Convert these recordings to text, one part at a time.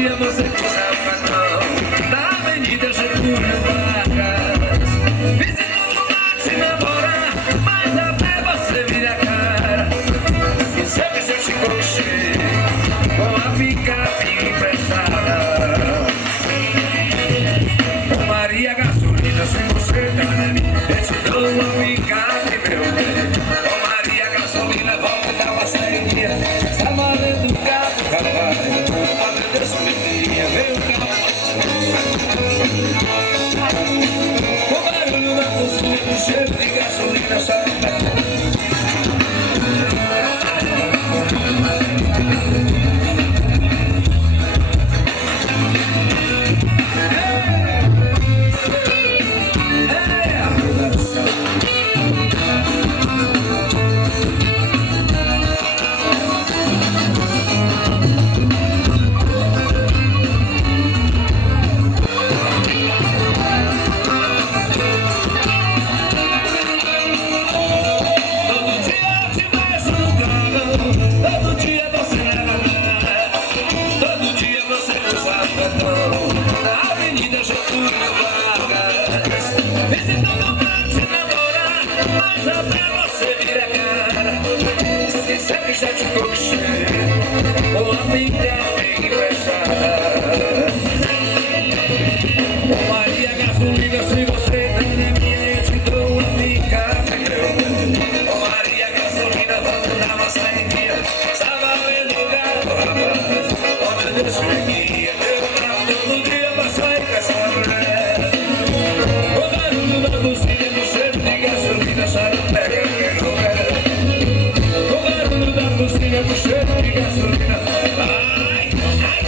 dia você com sapatão na Avenida Getúlio Vargas. Visitando lá te namorar, mas até você vira a cara. E sempre seu chicoche com a picape emprestada. Ô Maria gasolina, se você tá na minha, eu te dou uma picape, meu bem. Ô Maria gasolina, volta dar uma saída. Tá valendo o carro, rapaz. Deus me tenha, meu carro. O barulho da cozinha, o cheiro de gasolina, sabe? Na Avenida Getúlio Vargas. Visitando pra te namorar, mas até você vira a cara. Se sempre já te coxei, ou a vida bem emprestada. Ô Maria gasolina, se você tá na minha, eu te dou uma picape, meu bem. Ô Maria gasolina, vamos dar uma saidinha. Tá valendo o gato, rapaz. Ô meu Deus, cheguinha, todo dia pra sair com essa mulher. O barulho da cozinha, no cheiro de gasolina, sai não pega quem não quer. O barulho da cozinha, no cheiro de gasolina. Ai, ai.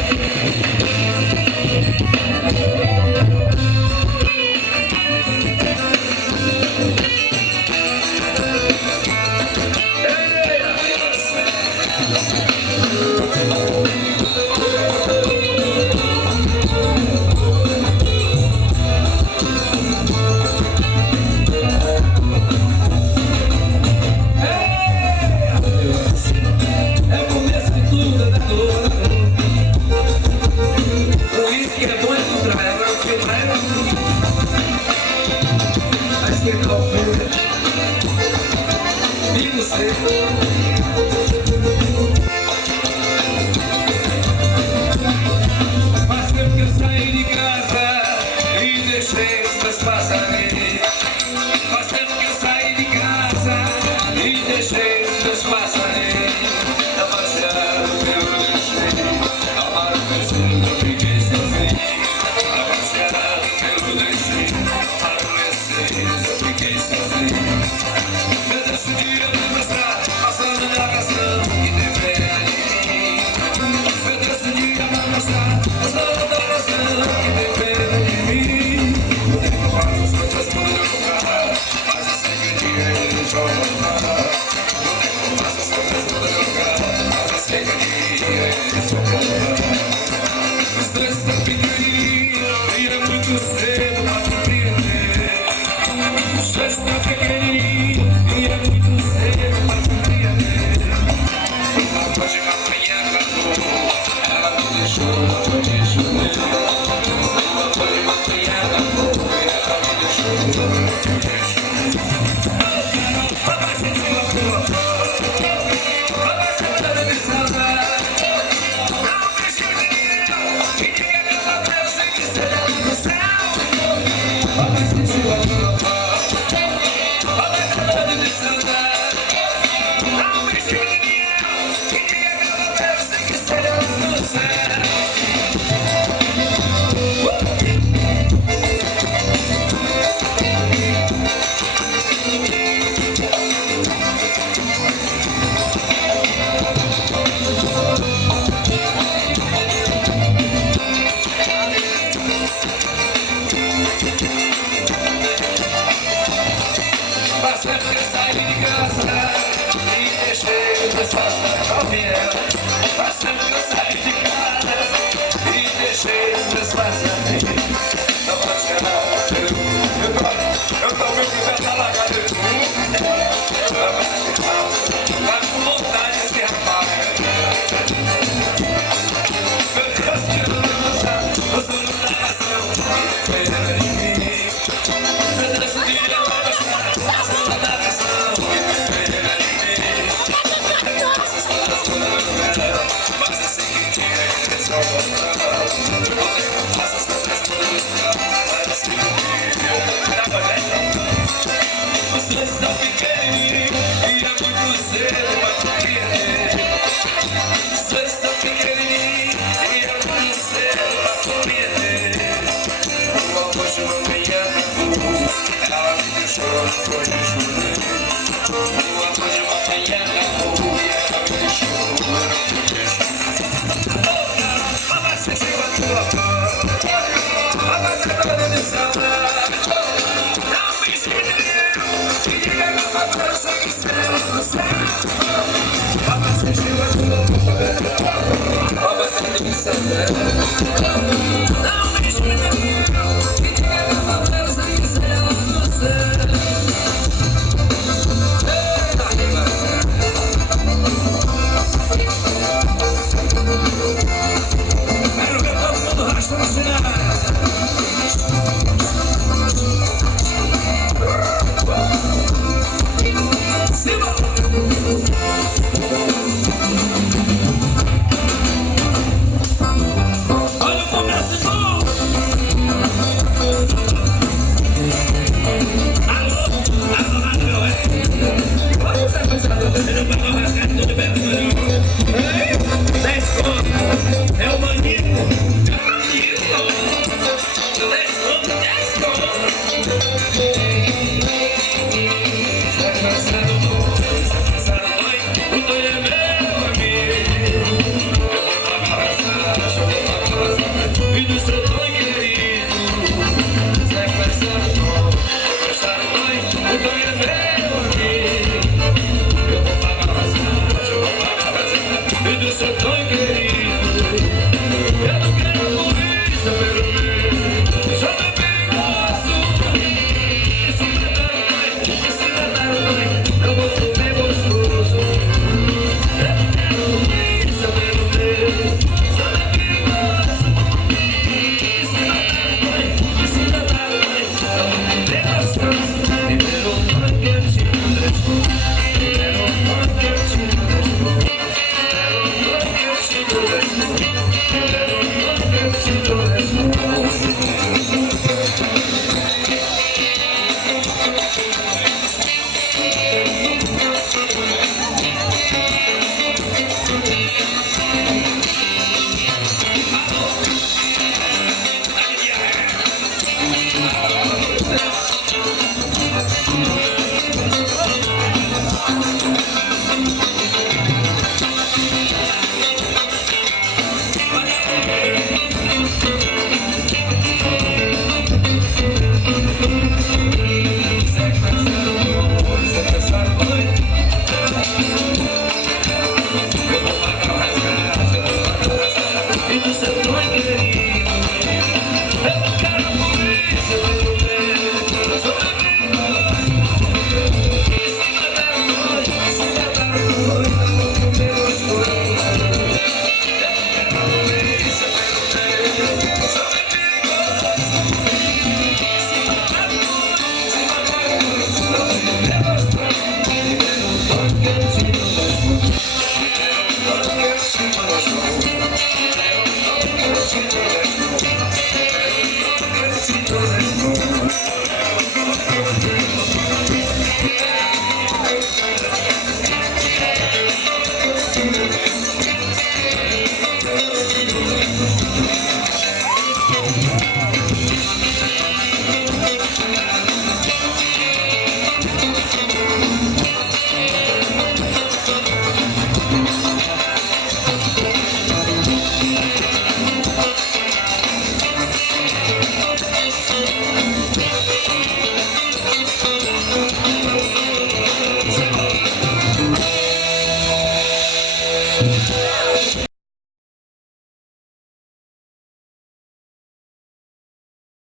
E você? Faz tempo que eu saí de casa e deixei os meus passarinhos. Faz tempo que eu saí de casa e deixei os meus passarinhos. Na baixada eu deixei, amar o vizinho, eu fiquei sozinho. Na baixada eu deixei, amar o vizinho, eu fiquei sozinho. Esse dia eu vou mostrar, passando na canção que depende de mim. Esse dia eu vou mostrar, passando na canção que depende de mim. O tempo faz as coisas mudar, mas eu sei que um dia eles vão voltar. O tempo faz as coisas mudar, mas eu sei que um dia eles vão voltar. Os dois estão pequenininhos e é muito cedo pra compreender. Os dois estão pequenininhos e é muito cedo pra compreender. Uma noite que amanhã acabou, ela me deixou, não me deixou ver. Uma noite que amanhã acabou, ela me deixou, não me deixou ver. Papai sentiu a tua voz, papai canta de me salvar. Não me chame de Deus, e diga que eu sei que será no céu. Papai sentiu a tua voz, papai canta de me salvar. Não me chame de Deus, e diga que eu sei que será no céu. Faz tempo que eu saí de casa e deixei os meus passarinhos. Faz tempo que eu saí de casa e deixei os meus passarinhos. Não pode chegar, eu tô meio que já tá largado. Vai com vontade de esquentar. Meu Deus, Vocês estão pequenininhos e é muito cedo para compreender. Vocês estão pequenininhos e é muito cedo para compreender. O amor de uma manhã, ela me deixou, foi eu chorei. O amor de uma manhã, ela me deixou, eu deixei. Oh, mas você chegou a tua mão, mas você estava dando saudade. Não me esquece.